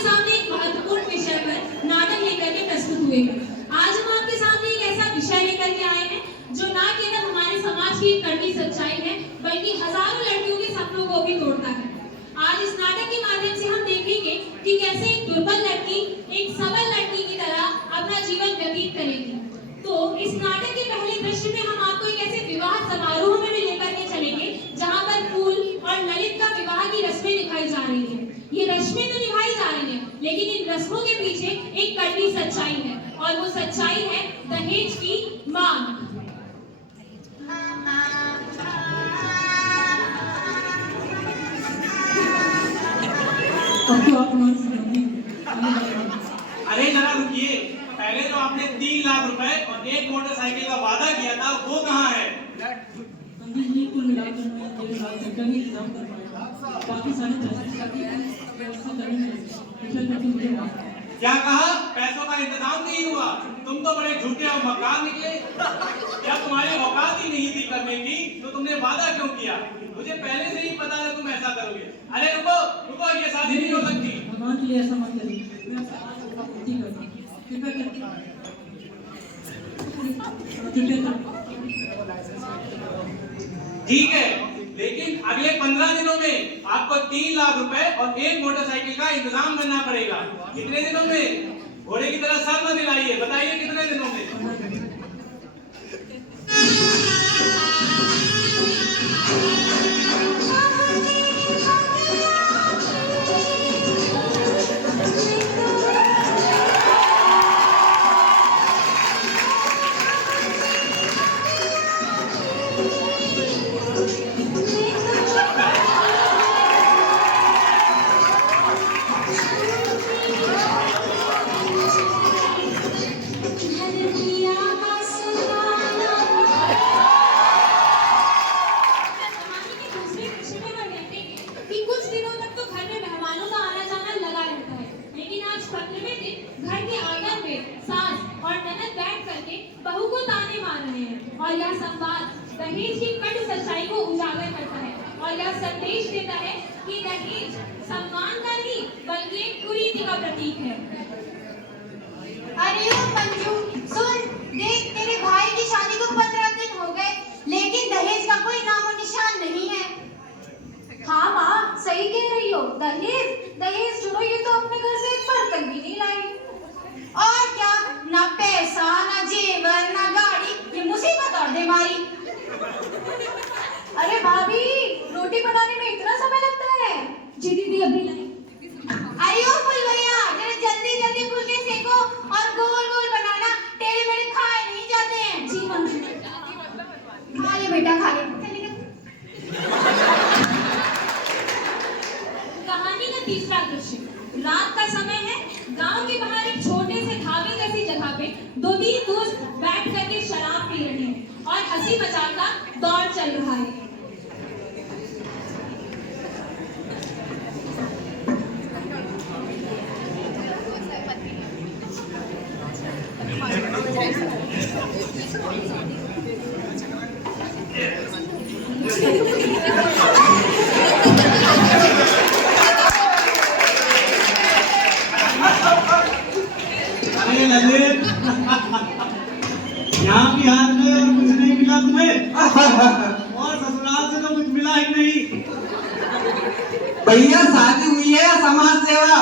आपके सामने एक महत्वपूर्ण विषय पर नाटक लेकर के प्रस्तुत हुए हैं। आज हम आपके सामने एक ऐसा विषय लेकर के आए हैं जो ना केवल हमारे समाज की एक कड़वी सच्चाई है, बल्कि हजारों लड़कियों के सपनों को भी तोड़ता है। आज इस नाटक के माध्यम से हम देखेंगे कि कैसे एक दुर्बल लड़की एक सबल लड़की की तरह अपना जीवन व्यतीत करेगी। तो इस नाटक के पहले दृश्य में हम आपको एक ऐसे विवाह समारोह में भी लेकर के चलेंगे जहाँ पर फूल और ललित का विवाह की रस्में निभाई जा रही है। ये रस्में तो निभाई जा रही हैं, लेकिन इन रस्मों के पीछे एक कड़वी सच्चाई है, और वो सच्चाई है दहेज की मांग। अरे जरा रुकिए, पहले तो आपने 3 लाख रुपए और 1 मोटरसाइकिल का वादा किया था, वो कहाँ है? क्या कहा? पैसों का इंतजाम नहीं हुआ? तुम तो बड़े झूठे और मक्कार निकले। क्या तुम्हारी औकात ही नहीं थी करने की, तो तुमने वादा क्यों किया? मुझे पहले से ही पता था तुम ऐसा करोगे। अरे रुको रुको, ये शादी नहीं हो सकती। भगवान के लिए ऐसा मत करिए। ठीक है, लेकिन अगले 15 दिनों में आपको 3 लाख रुपए और 1 मोटरसाइकिल का इंतजाम करना पड़ेगा। कितने दिनों में? घोड़े की तरह सर न दिलाइए, बताइए कितने दिनों में? और यह संवाद दहेज की कड़वी सच्चाई को उजागर करता है और यह संदेश देता है कि दहेज सम्मान का नहीं बल्कि एक कुरीति का प्रतीक है। अरे ओ मंजू, सुन देख, तेरे भाई की शादी को 15 दिन हो गए, लेकिन दहेज का कोई नामो निशान नहीं है। हाँ माँ, सही कह रही हो। दहेज छोड़ो, ये तो अपने घर से एक बर्तन भी नहीं लाई। और क्या, ना पैसा, ना जेवर, ना गाड़ी, ये मुसीबत और दे मारी। अरे भाभी, रोटी बनाने में इतना समय लगता है? जी दीदी, अभी लाई। अरे ओ फुल भैया, जरा जल्दी जल्दी फुलके सेको और गोल गोल बनाना, टेढ़े मेढ़े खाए नहीं जाते हैं। जी मम्मी। खा ले बेटा, खा ले। कहानी का तीसरा दृश्य, रात का समय है। गांव के बाहर एक छोटे से ढाबे जैसी जगह पे 2-3 दोस्त बैठ करके शराब पी रहे हैं और हंसी मजाक का दौर चल रहा है। यहाँ भी हाथ में और कुछ नहीं मिला तुम्हें? और ससुराल से तो कुछ मिला ही नहीं। भैया शादी हुई है समाज सेवा।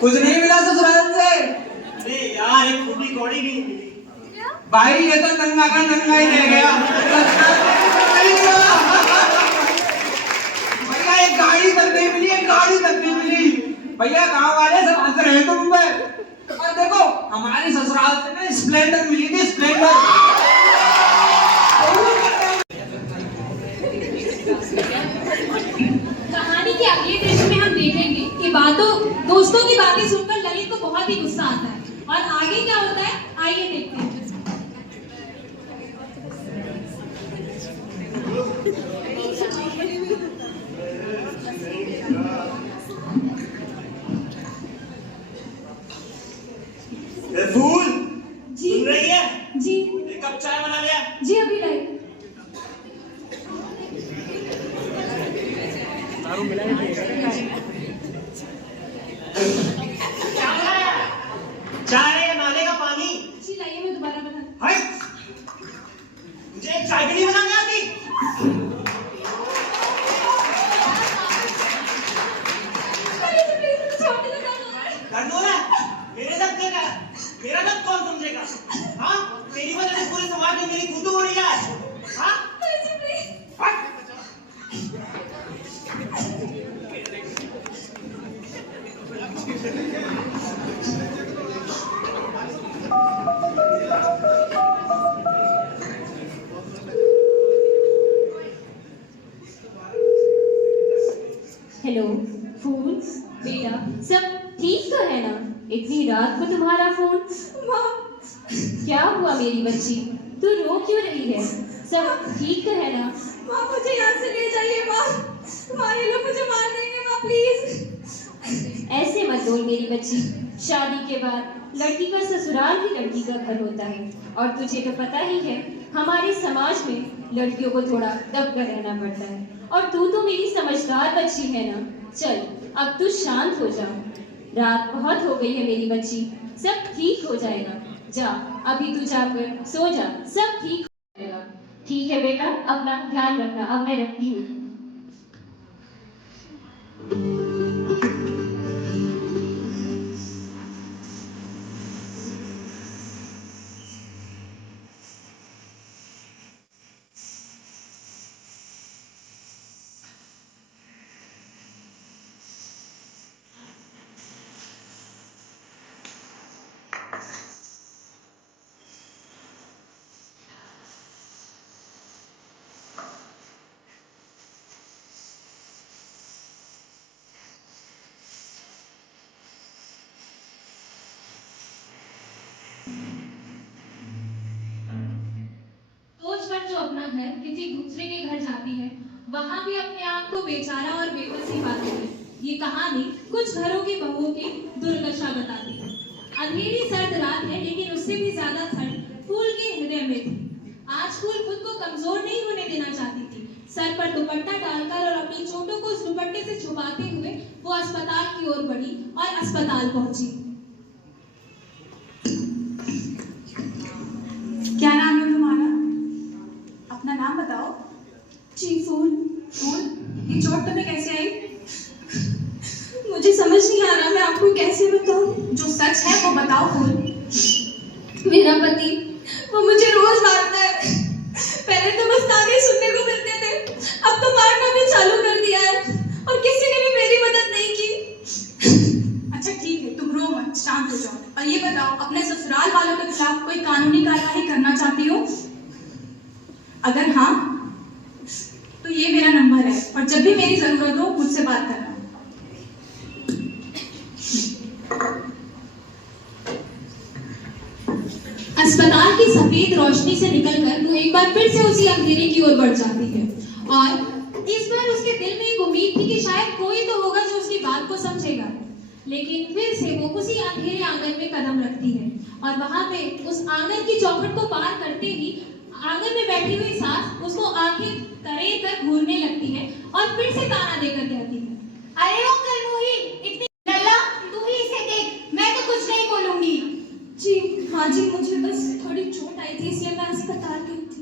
कुछ नहीं मिला ससुराल से। अरे यार, एक फूटी कौड़ी नहीं मिली। भाई ये तो नंगा का नंगा ही रह गया। भैया एक गाड़ी तक नहीं मिली, एक गाड़ी तक नहीं मिली। भैया गांव वाले सब हंस रहे तुम पे। और देखो हमारी ससुराल से ना स्प्लेंडर मिली थी, स्प्लेंडर। कहानी के अगले दृश्य में हम देखेंगे कि दोस्तों की बातें सुनकर ललित को बहुत ही गुस्सा आता है और आगे क्या होता है, आइए देखते हैं। फूल जी सुन रही है? जी एक कप चाय बना लिया। जी अभी लाई। मेरा दर्द कौन समझेगा? हाँ, तेरी वजह से पूरे समाज में मेरी खुद हो रही है। हाँ? हट! हेलो फूल, बेटा सब ठीक तो है ना? इतनी रात को तुम्हारा फोन? माँ क्या हुआ मेरी बच्ची, तू रो क्यों रही है? सब ठीक तो है ना? माँ मुझे यहाँ से ले जाइए माँ। माँ ये लोग मुझे मार देंगे माँ प्लीज। ऐसे मत बोल मेरी बच्ची, शादी के बाद लड़की का ससुराल ही लड़की का घर होता है। और तुझे तो पता ही है हमारे समाज में लड़कियों को थोड़ा दब कर रहना पड़ता है। और तू तो मेरी समझदार बच्ची है ना। चल अब तू शांत हो जा, रात बहुत हो गई है मेरी बच्ची, सब ठीक हो जाएगा। जा अभी तू जाकर सो जा, सब ठीक हो जाएगा। ठीक है बेटा, अपना ध्यान रखना, अब मैं रखती हूँ। सोच जो अपना घर किसी दूसरे के घर जाती है, वहां भी अपने आप को बेचारा और बेबस ही पाती है। ये कहानी कुछ घरों की बहुओं की दुर्दशा बताती है। अंधेरी सर्द रात है, लेकिन उससे भी ज्यादा ठंड फूल के हृदय में थी। आज फूल खुद को कमजोर नहीं होने देना चाहती थी। सर पर दुपट्टा डालकर और अपनी चोटों को उस दुपट्टे से छुपाते हुए वो अस्पताल की ओर बढ़ी और अस्पताल पहुंची। क्या नाम है तुम्हारा? अपना नाम बताओ। जी फूल। फूल, ये चोट तुम्हें कैसे आई? मुझे समझ नहीं आ रहा, मैं आपको कैसे बताऊं? जो सच है वो बताओ फूल। मेरा पति, वो मुझे रोज मारता है। पहले तो बस ताने सुनने को मिलते थे, अब तो मारना भी चालू कर दिया है और किसी ने भी मेरी मदद नहीं की। अच्छा ठीक है, तुम रो मत, शांत हो जाओ और ये बताओ, अपने ससुराल वालों के खिलाफ कोई कानूनी कार्रवाई करना चाहती हो? अगर हाँ तो ये मेरा नंबर है और जब भी मेरी जरूरत हो मुझसे बात करना। अस्पताल की सफेद रोशनी से निकलकर वो एक बार फिर से उसी अंधेरे की ओर बढ़ जाती है और इस बार उसके दिल में एक उम्मीद थी कि शायद कोई तो होगा जो उसकी बात को समझेगा। लेकिन फिर से वो उसी अंधेरे आंगन में कदम रखती है और वहां पे उस आंगन की चौखट को पार करते ही आंगन में बैठी हुई सास उसको आंखें तरेर कर घूरने लगती है और फिर से ताना देकर कहती है, अरे ओ कलमुही, इतनी लल्ला, तू ही इसे देख, मैं तो कुछ नहीं बोलूंगी। जी हाँ जी, मुझे बस थोड़ी चोट आई थी इसलिए मैं अस्पताल गई थी।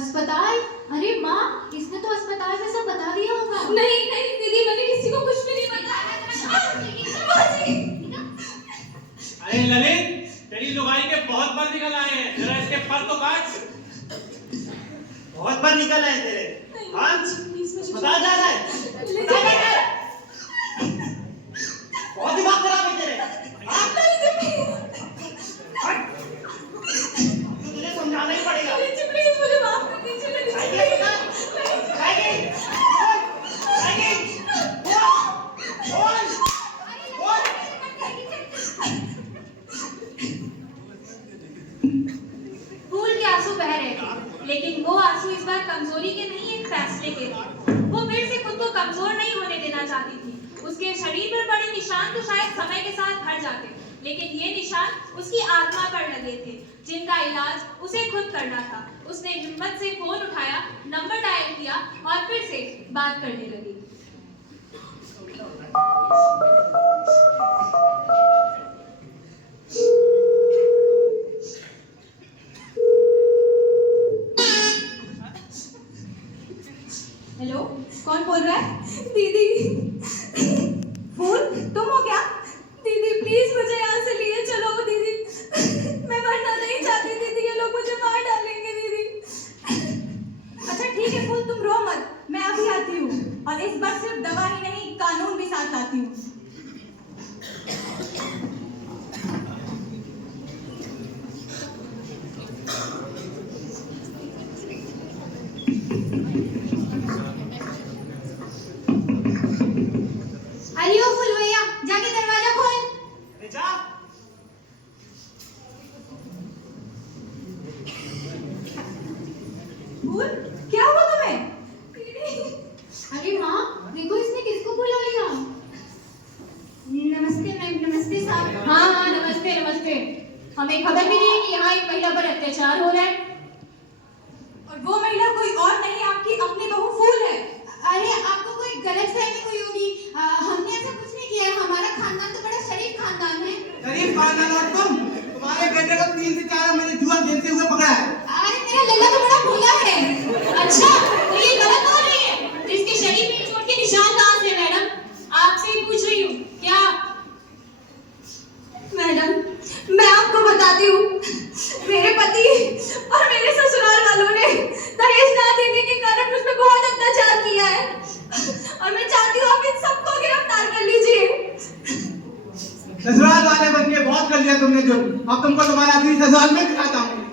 अस्पताल? अरे माँ, इसने तो अस्पताल में सब बता दिया होगा। नहीं नहीं दीदी, मैंने किसी को कुछ भी नहीं बताया। अरे ललित, तेरी लुगाई के बहुत बार निकल आए हैं, जरा इसके पर तो काट। बहुत बार निकल आए तेरे। हाँ? अस्पताल जा रहा है? अस्पताल जा रहा है? बहुत दिमाग खराब है तेरे। हाँ? हट! तुझे समझाना ही पड़ेगा। प्लीज मुझे माफ कर दीजिए। आएगी बेटा? आएगी? आएगी? बोल! बोल! फूल के आंसू बह रहे थे, लेकिन वो आंसू इस बार कमजोरी के नहीं, एक फैसले के थे। वो फिर से खुद को कमजोर नहीं होने देना चाहती थी। उसके शरीर पर पड़े निशान तो शायद समय के साथ हट जाते, लेकिन ये निशान उसकी आत्मा पर लगे थे, जिनका इलाज उसे खुद करना था। उसने हिम्मत से फोन उठाया, नंबर डायल किया और फिर से बात करने लगी। हेलो, कौन बोल रहा है? दीदी। फूल, तुम हो क्या? दीदी प्लीज मुझे यहाँ से लिए चलो। अरे ओ फूल भैया जाके दरवाजा खोल। अरे जा। फूल क्या हुआ तुम्हें? अरे माँ देखो इसने किसको बुला लिया। नमस्ते मैम। नमस्ते साहब। हाँ हाँ नमस्ते नमस्ते। हमें खबर मिली है कि यहाँ एक महिला पर अत्याचार हो रहा है। और वो महिला कोई और नहीं, आपकी अपनी बहू फूल है। अरे आपको कोई गलतफहमी हुई होगी। हमने ऐसा कुछ नहीं किया है। हमारा खानदान तो बड़ा शरीफ खानदान है। गरीब खानदान और तुम्हारे बेटे को 3 से 4 महीने जुआ खेलते हुए पकड़ा है। अरे मेरा लल्ला तो बड़ा भोला है। अच्छा तो ये गलत हो रही है। तो इसके शरीर में चोट के निशान कहाँ से मैडम? आपसे ही पूछ रही हूँ। क्या मैडम मैं आपको बताती हूँ, मेरे पति और मेरे ससुराल वालों ने दहेज ना देने के कारण मुझ पे बहुत अत्याचार किया है और मैं चाहती हूँ आप इन सबको गिरफ्तार कर लीजिए। ससुराल वाले बन के बहुत कर लिया तुमने जो। अब तुमको तुम्हारा आखिरी ससुराल में दिखाता हूँ।